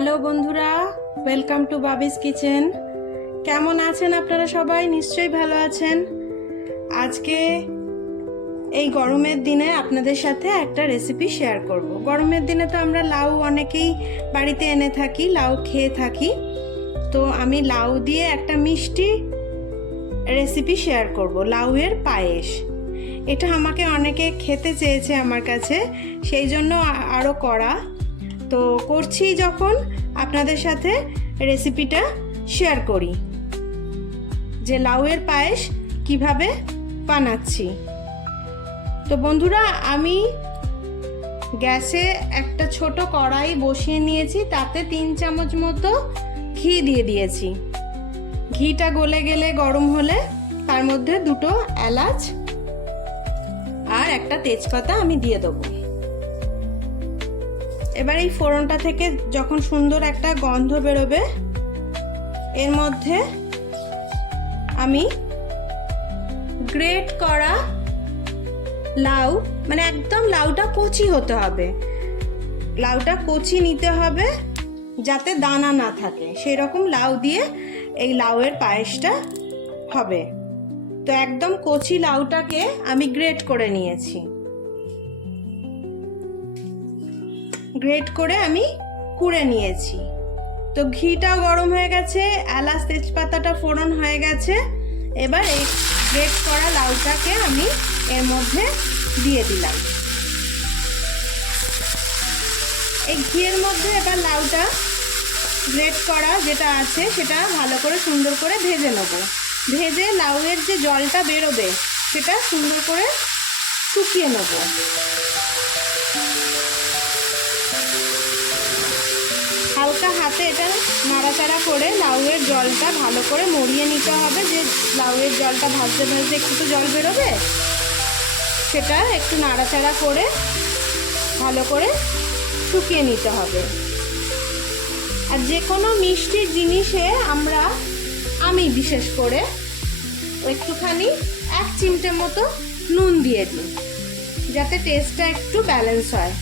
Hello বন্ধুরা, welcome to বাবিস kitchen. কেমন আছেন আপনারা? সবাই নিশ্চয়ই ভালো আছেন। আজকে এই গরমের দিনে আপনাদের সাথে একটা রেসিপি শেয়ার করব। গরমের দিনে তো আমরা লাউ অনেকেই বাড়িতে এনে থাকি, লাউ খেয়ে থাকি। তো আমি লাউ দিয়ে একটা মিষ্টি রেসিপি শেয়ার করব, লাউয়ের পায়েস। এটা আমাকে অনেকে খেতে চেয়েছে আমার কাছে, সেই জন্য আরও করা। তো করছি যখন আপনাদের সাথে রেসিপিটা শেয়ার করি যে লাউয়ের পায়েস কিভাবে বানাচ্ছি। তো বন্ধুরা, আমি গ্যাসে একটা ছোট কড়াই বসিয়ে নিয়েছি, তাতে 3 চামচ মতো ঘি দিয়ে দিয়েছি। ঘিটা গলে গেলে গরম হলে তার মধ্যে 2টো এলাচ আর একটা তেজপাতা আমি দিয়ে দেবো। এবার এই ফোড়নটা থেকে যখন সুন্দর একটা গন্ধ বেরোবে, এর মধ্যে আমি গ্রেট করা লাউ, মানে একদম লাউটা কচি হতে হবে, লাউটা কচি নিতে হবে যাতে দানা না থাকে, সেই রকম লাউ দিয়ে এই লাউয়ের পায়েসটা হবে। তো একদম কচি লাউটাকে আমি গ্রেট করে নিয়েছি। গ্রেট করে আমি কুড়ে নিয়েছি। তো ঘিটাও গরম হয়ে গেছে, এলাচ তেজপাতাটা ফোড়ন হয়ে গেছে। এবার এই গ্রেট করা লাউটাকে আমি এর মধ্যে দিয়ে দিলাম। এই ঘিয়ের মধ্যে এবার লাউটা গ্রেট করা যেটা আছে সেটা ভালো করে সুন্দর করে ভেজে নেব। ভেজে লাউয়ের যে জলটা বেরোবে সেটা সুন্দর করে শুকিয়ে নেব। হালকা হাতে এটা নাড়াচাড়া করে লাউয়ের জলটা ভালো করে মরিয়ে নিতে হবে। যে লাউয়ের জলটা ভাজতে ভাজতে একটু তো জল বেরোবে, সেটা একটু নাড়াচাড়া করে ভালো করে শুকিয়ে নিতে হবে। আর যে কোনো মিষ্টি জিনিসে আমি বিশেষ করে একটুখানি 1 চিমটে মতো নুন দিয়ে দিই, যাতে টেস্টটা একটু ব্যালেন্স হয়।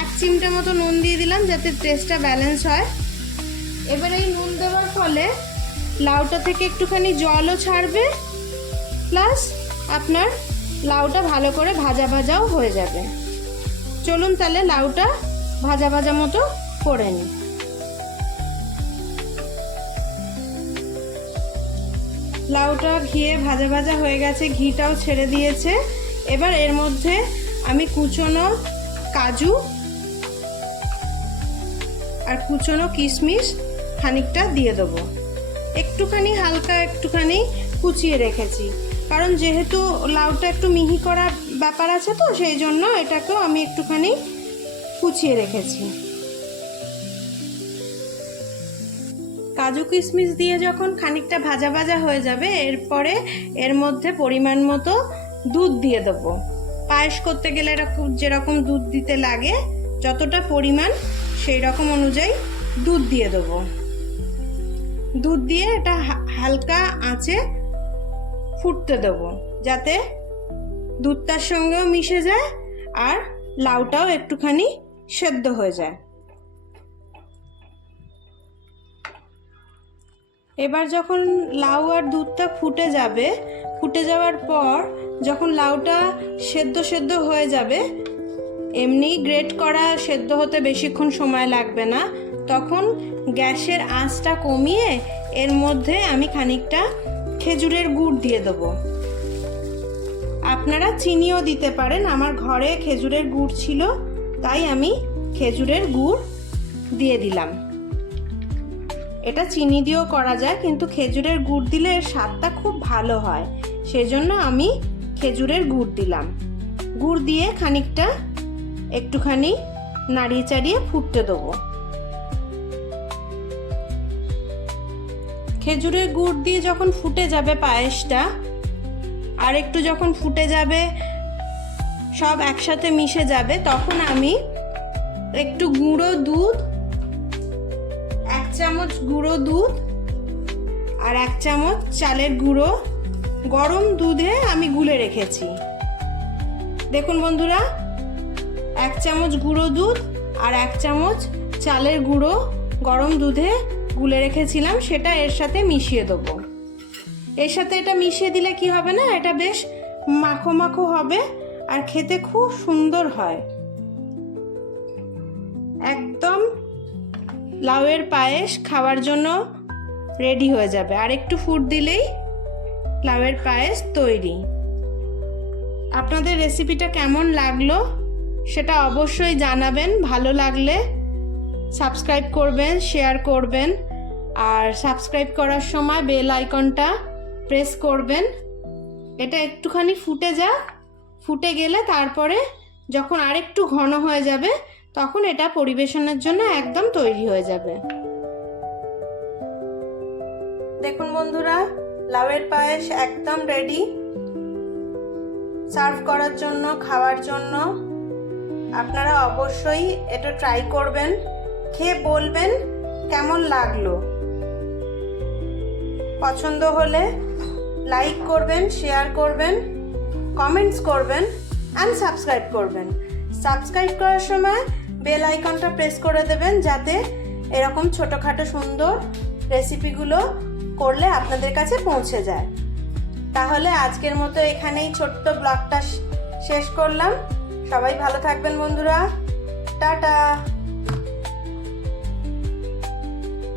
1 চিমটে মতো নুন দিয়ে দিলাম যাতে টেস্টটা ব্যালেন্স হয়। এবার এই নুন দেওয়ার ফলে লাউটা থেকে একটুখানি জলও ছাড়বে, প্লাস আপনার লাউটা ভালো করে ভাজা ভাজাও হয়ে যাবে। চলুন তাহলে লাউটা ভাজা ভাজা মতো করে নিই। লাউটা ঘিয়ে ভাজা ভাজা হয়ে গেছে, ঘিটাও ছেড়ে দিয়েছে। এবার এর মধ্যে আমি কুচনো কাজু আর কুচনো কিশমিশ খানিকটা দিয়ে দেবো। একটুখানি হালকা একটুখানি কুচিয়ে রেখেছি, কারণ যেহেতু লাউটা একটু মিহি করা ব্যাপার আছে, তো সেই জন্য এটাকেও আমি একটুখানি কুচিয়ে রেখেছি। কাজু কিশমিশ দিয়ে যখন খানিকটা ভাজা ভাজা হয়ে যাবে, এরপরে এর মধ্যে পরিমাণ মতো দুধ দিয়ে দেবো। পায়েস করতে গেলে যেরকম দুধ দিতে লাগে, যতটা পরিমাণ সেই রকম অনুযায়ী দুধ দিয়ে দেবো। দুধ দিয়ে এটা হালকা আঁচে ফুটতে দেবো, যাতে দুধটার সঙ্গেও মিশে যায় আর লাউটাও একটুখানি সেদ্ধ হয়ে যায়। এবার যখন লাউ আর দুধটা ফুটে যাবে, ফুটে যাওয়ার পর যখন লাউটা সেদ্ধ হয়ে যাবে, এমনি গ্রেট করা সেদ্ধ হতে বেশিক্ষণ সময় লাগবে না, তখন গ্যাসের আঁচটা কমিয়ে এর মধ্যে আমি খানিকটা খেজুরের গুড় দিয়ে দেবো। আপনারা চিনিও দিতে পারেন। আমার ঘরে খেজুরের গুড় ছিল, তাই আমি খেজুরের গুড় দিয়ে দিলাম। এটা চিনি দিয়েও করা যায়, কিন্তু খেজুরের গুড় দিলে এর স্বাদটা খুব ভালো হয়, সেজন্য আমি খেজুরের গুড় দিলাম। গুড় দিয়ে খানিকটা একটুখানি নাড়িয়ে চাড়িয়ে ফুটতে দেবো। খেজুরের গুড় দিয়ে যখন ফুটে যাবে পায়েসটা, আর একটু যখন ফুটে যাবে, সব একসাথে মিশে যাবে, তখন আমি একটু গুঁড়ো দুধ, 1 চামচ গুঁড়ো দুধ আর 1 চামচ চালের গুঁড়ো গরম দুধে আমি গুলে রেখেছি। দেখুন বন্ধুরা, 1 চামচ গুঁড়ো দুধ আর 1 চামচ চালের গুঁড়ো গরম দুধে গুলে রেখেছিলাম, সেটা এর সাথে মিশিয়ে দেবো। এর সাথে এটা মিশিয়ে দিলে কি হবে না, এটা বেশ মাখো মাখো হবে আর খেতে খুব সুন্দর হয়। একদম লাউয়ের পায়েস খাওয়ার জন্য রেডি হয়ে যাবে। আর একটু ফুট দিলেই লাউয়ের পায়েস তৈরি। আপনাদের রেসিপিটা কেমন লাগলো সেটা অবশ্যই জানাবেন। ভালো লাগলে সাবস্ক্রাইব করবেন, শেয়ার করবেন, আর সাবস্ক্রাইব করার সময় বেল আইকনটা প্রেস করবেন। এটা একটুখানি ফুটে গেলে তারপরে যখন আরেকটু ঘন হয়ে যাবে তখন এটা পরিবেশনের জন্য একদম তৈরি হয়ে যাবে। দেখুন বন্ধুরা, লাউয়ের পায়েস একদম রেডি সার্ভ করার জন্য, খাওয়ার জন্য। আপনারা অবশ্যই এটা ট্রাই করবেন, খেয়ে বলবেন কেমন লাগলো। পছন্দ হলে লাইক করবেন, শেয়ার করবেন, কমেন্টস করবেন অ্যান্ড সাবস্ক্রাইব করবেন। সাবস্ক্রাইব করার সময় বেল আইকনটা প্রেস করে দেবেন, যাতে এরকম ছোটোখাটো সুন্দর রেসিপিগুলো করলে আপনাদের কাছে পৌঁছে যায়। তাহলে আজকের মতো এখানেই ছোট্ট ব্লগটা শেষ করলাম। সবাই ভালো থাকবেন বন্ধুরা, টাটা।